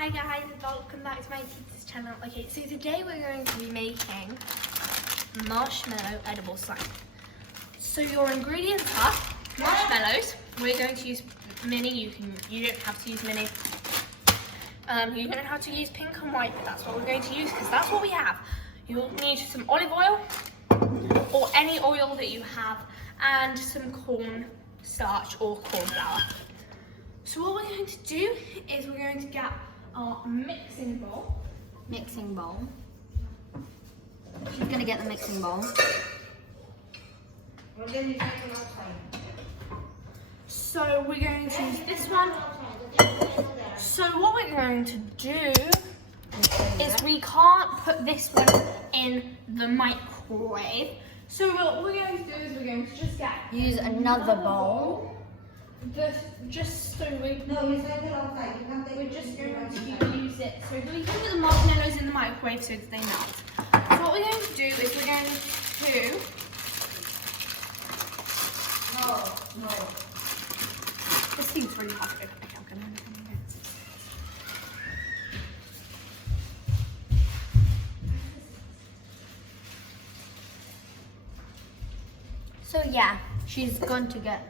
Hi guys, welcome back to my teacher's channel. Okay, so today we're going to be making marshmallow edible slime. So your ingredients are marshmallows. We're going to use mini. You don't have to use mini. You don't have to use pink and white, but that's what we're going to use because that's what we have. You'll need some olive oil or any oil that you have, and some corn starch or corn flour. So what we're going to do is we're going to get our mixing bowl. Mixing bowl. She's gonna get the mixing bowl. So we're going to use this one. So what we're going to do is we can't put this one in the microwave. So what we're going to do is we're going to just get Use another bowl. Just so we're just going to use it. So we can put the marshmallows in the microwave so that they melt. So what we're going to do is we're going to No. This seems really hard. Okay, I'm gonna do it. So yeah, she's going to get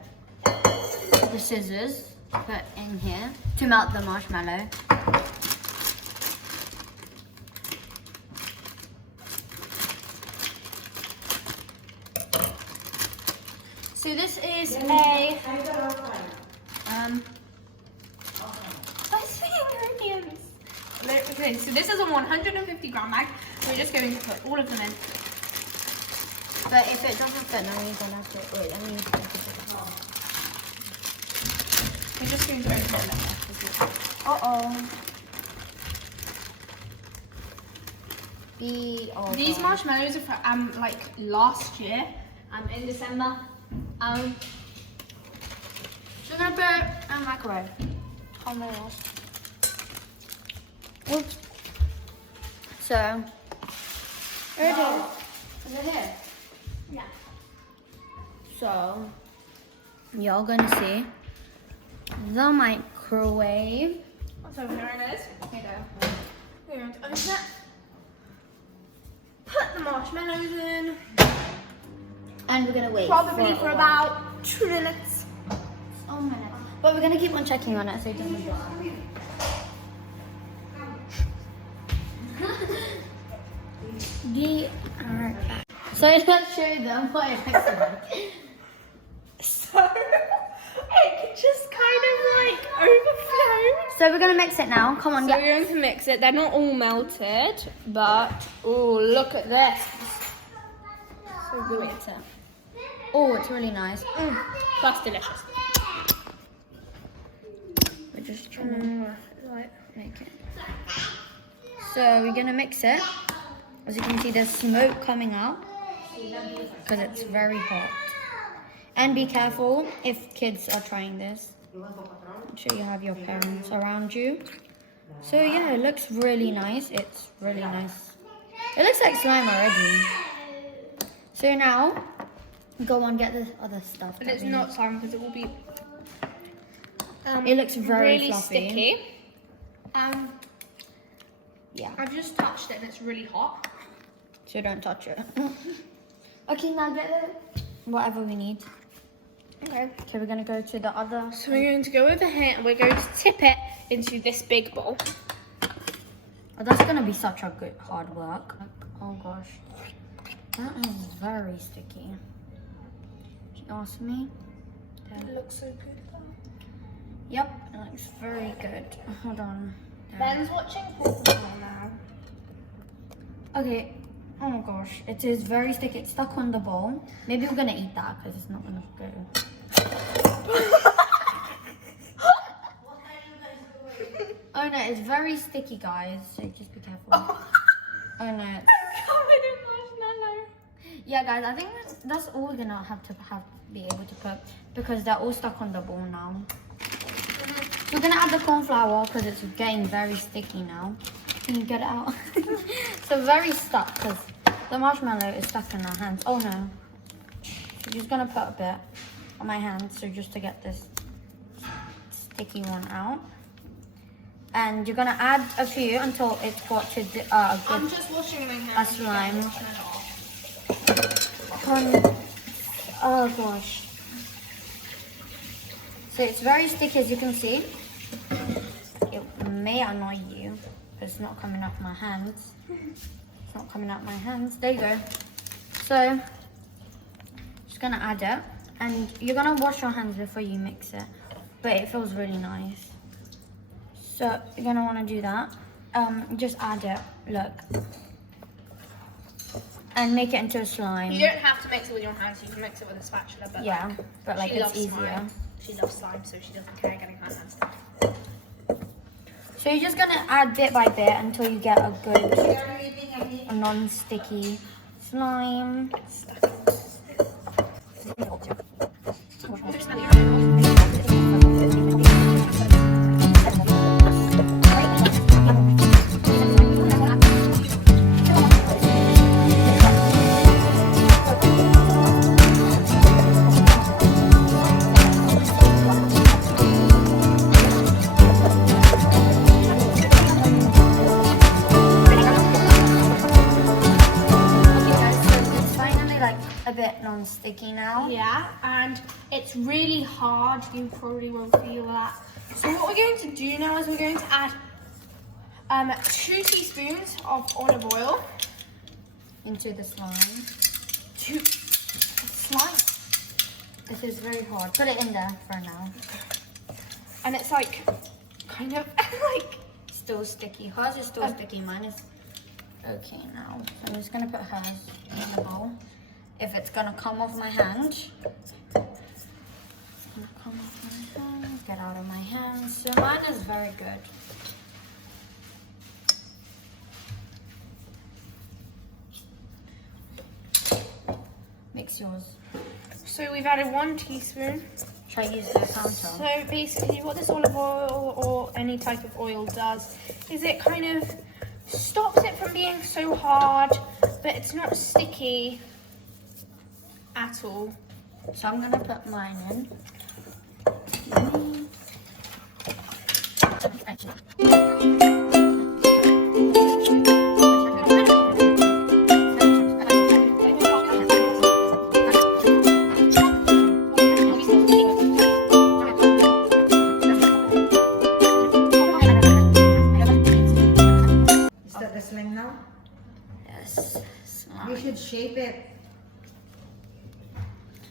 the scissors put in here to melt the marshmallow. So this is a spicy ingredients. Okay, so this is a 150 gram bag. We're just going to put all of them in. But if it doesn't fit, now you're gonna have to wait. I need to We're just going to open them. These marshmallows are from like last year, in December. So I'm gonna put it in the microwave. Oh my gosh. Oops. So, is it here? Yeah. So, you're gonna see the microwave. So here it is. Here you go. We're going to open it. Put the marshmallows in. And we're gonna wait. Probably for a while. about 2 minutes. Oh my god. But we're gonna keep on checking on it so it doesn't drop. So let's show them what it looks like. So it just kind of like overflowed. So we're gonna mix it now. Come on, So we're going to mix it. They're not all melted, but oh, look at this. So good. Oh, it's really nice. That's delicious. We're just trying to make it. So we're gonna mix it. As you can see, there's smoke coming out because it's very hot. And be careful if kids are trying this. Make sure you have your parents around you. So yeah, it looks really nice. It's really nice. It looks like slime already. So now, go on, get the other stuff. But it's not slime because it will be It looks very really fluffy. sticky. Yeah, I've just touched it and it's really hot. so don't touch it. Okay, now get it. Whatever we need. Okay. Okay, we're gonna go to the other. So we're going to go over here and we're going to tip it into this big bowl. Oh, that's gonna be such a good hard work. Oh gosh, that is very sticky. If you ask me. It looks so good. Yep, it looks very good. Hold on. Ben's watching football now. Okay. Oh my gosh, it is very sticky. It's stuck on the bowl. Maybe we're gonna eat that because it's not gonna go. Oh no, it's very sticky, guys. So just be careful. Oh no. Covered in marshmallow. Yeah, guys, I think that's all we're gonna have to be able to put because they're all stuck on the bowl now. We're gonna add the corn flour because it's getting very sticky now. Can you get it out? So very stuck because the marshmallow is stuck in our hands. Oh no. So just gonna put a bit on my hands so just to get this sticky one out. And you're gonna add a few until it's got to a I'm good just washing my hands. slime. Oh gosh. So it's very sticky, as you can see. It may annoy you, but it's not coming off my hands. It's not coming out my hands. There you go. So just gonna add it, and you're gonna wash your hands before you mix it. But it feels really nice. So you're gonna want to do that. Just add it. Look. And make it into a slime. You don't have to mix it with your hands. You can mix it with a spatula. But Yeah, but like she it's loves easier. slime. She loves slime, so she doesn't care getting her hands dirty. So you're just gonna add bit by bit until you get a good non-sticky slime. A bit non-sticky now. Yeah, and it's really hard. You probably won't feel that. So what we're going to do now is we're going to add 2 teaspoons of olive oil Into the slime. to slime. This is very hard. Put it in there for now. And it's like, kind of like... Still sticky. Hers is still sticky. Mine is okay now. So I'm just gonna put hers in the bowl. If it's gonna come off my hand. It's gonna come off my hand. Get out of my hands. So mine is very good. Mix yours. So we've added 1 teaspoon. Try use the counter. So basically what this olive oil or any type of oil does is it kind of stops it from being so hard, but it's not sticky at all. So I'm gonna put mine in. Is that the slime now? Yes. You should shape it.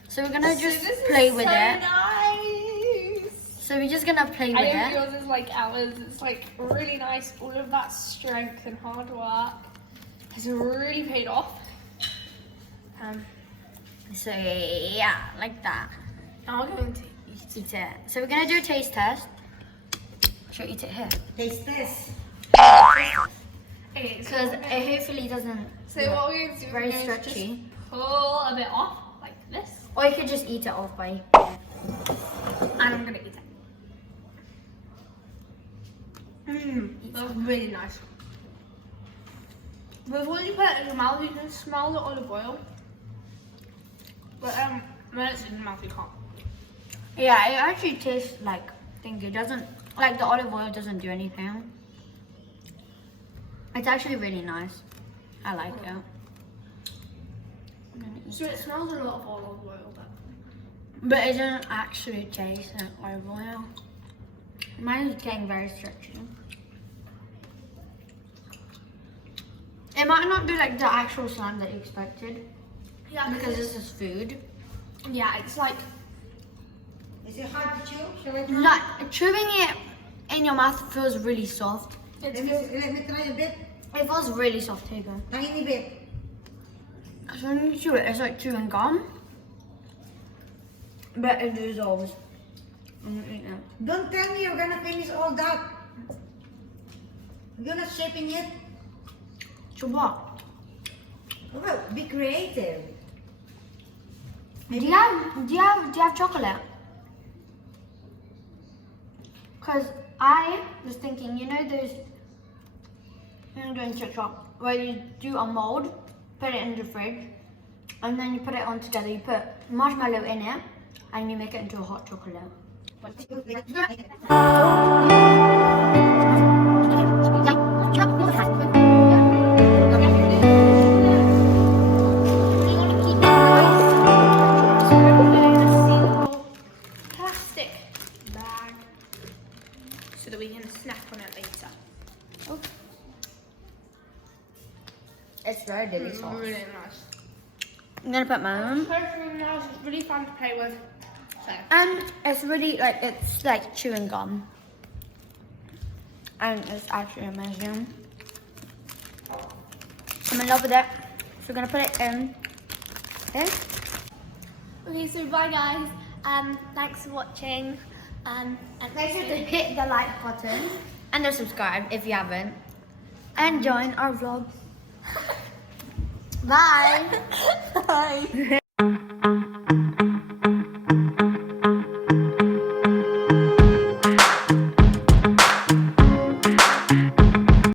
So we're gonna just this play is with so it. Nice. So we're just gonna play with I know it. yours is like ours. It's like really nice. All of that strength and hard work has really paid off. So yeah, like that. Now we're going to Eat it. So we're gonna do a taste test. Should we eat it here? Taste test. Okay, Because it hopefully doesn't. so what we're going to do, Very we're going to stretchy. just pull a bit off like this, Or you could just eat it off by. and I'm gonna eat it. That's really nice. Before you put it in your mouth, you can smell the olive oil. But when it's in your mouth, you can't. Yeah, it actually tastes like. I think it doesn't. Like the olive oil doesn't do anything. It's actually really nice. I like it. I'm gonna eat So it. it smells a lot of olive oil, But it doesn't actually taste like olive oil. Mine is getting very stretchy. It might not be like the actual slime that you expected. yeah, Because this is food. yeah, it's like Is it hard to chew? Shall I try? Like, chewing it in your mouth feels really soft. it's Let me try a bit. It feels really soft. Here you go. Tiny bit. So when you chew it, it's like chewing gum. But it dissolves. I'm gonna eat it. Don't tell me you're gonna finish all that. You're not shaping it. So what? Well, be creative. Do you have chocolate? Cause I was thinking, you know those in TikTok where you do a mold, put it in the fridge, and then you put it on together. You put marshmallow in it, and you make it into a hot chocolate. can snack on it later. Oh. It's very delicious. Really nice. I'm gonna put mine on. It's really nice. It's really fun to play with. So. And it's really it's like chewing gum. And it's actually amazing. I'm in love with it. So we're gonna put it in. Okay. Okay, so bye guys. Thanks for watching. And make sure to hit the like button. And then subscribe if you haven't. And join our vlog. Bye. Bye.